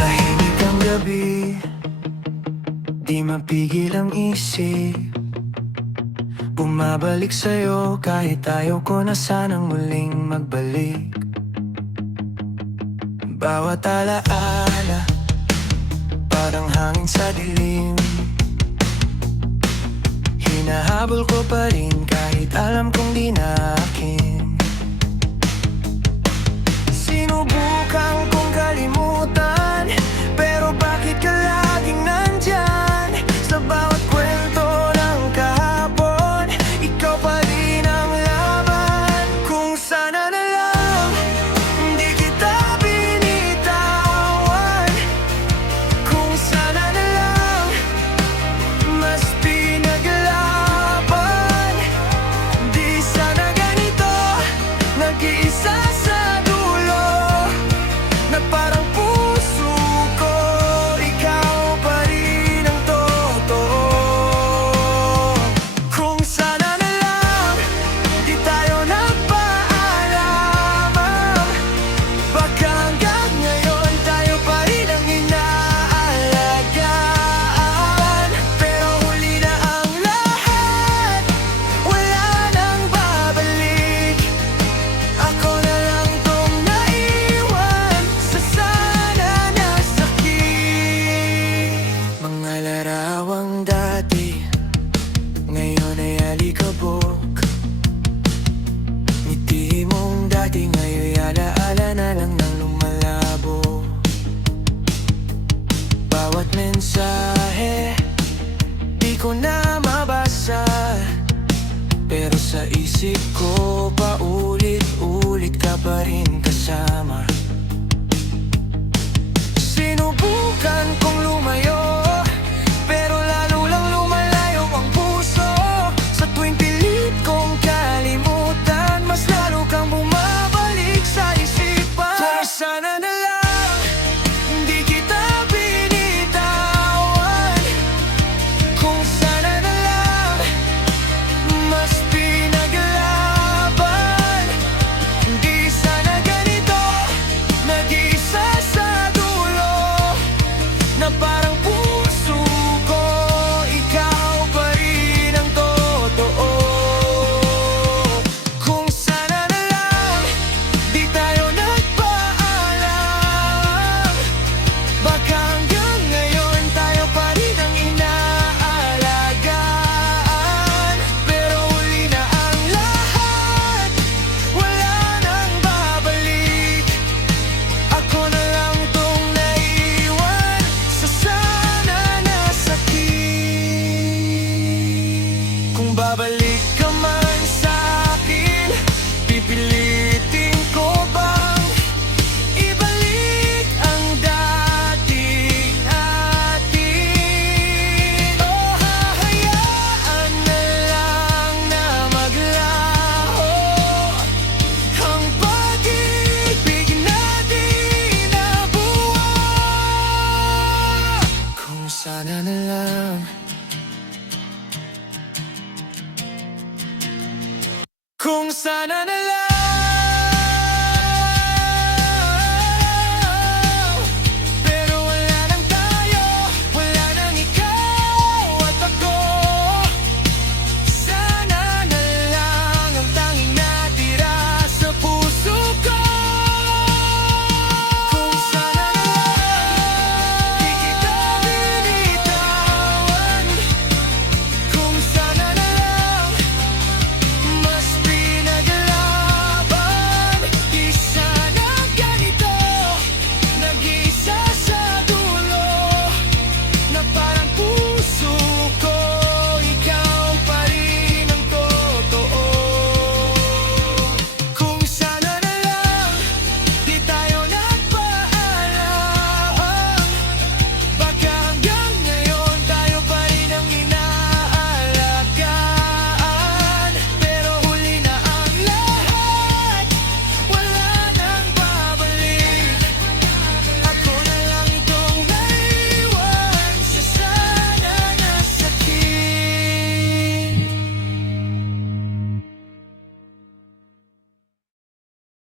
Tahimik ang gabi, di mapigil ang isip. Bumabalik sa'yo kahit ayaw ko na sanang muling magbalik. Bawat alaala, parang hangin sa dilim. Hinahabol ko pa rin kahit alam kong di na akin. Sinubukan kong kalimutan, pero bakit ka laging nandyan? Sa bawat kwento ng kahapon, ikaw pa rin ang laban. Kung sana na lang hindi kita binitawan, kung sana na lang mas pinaglaban. Di sana ganito, nag-iisa sa dulo, na parang puso ko, ikaw pa rin ang totoo. Kung sana na lang di tayo nagpaalaman, baka hanggang ngayon tayo pa rin ang inaalagaan. Pero huli na ang lahat, wala nang babalik. Ako na lang tong naiwan sa sana na sakit. Mga larawang dati, ngayon ay alikabok. Ngiti mong dati, ngayon alaala na lang ng lumalabo. Bawat mensahe, di ko na mabasa, pero sa isip ko paulit-ulit ka pa rin kasama. Sinubukan kong lumayo, pero lalo lang lumalayo ang puso. Sa tuwing pilit kong kalimutan, mas lalo kang bumabalik sa isipan. Kung sana na lang hindi kita binitawan, kung sana na lang mas pinaglaban. Di sana ganito, nag-iisa sa dulo, na parang puso ko, ikaw pa rin ang totoo. Kung sana na lang di tayo nagpaalam, baka hanggang ngayon tayo pa rin ang inaalagaan. Pero huli na ang lahat, wala nang babalik. Ako na lang tong naiwan sa sana na sakit. Kung babalik ka man sa'kin, pipilitin ko bang ibalik ang dating atin? O hahayaan na lang na maglaho ang pag-ibig natin na buwan? Kung sana na lang, kung sana na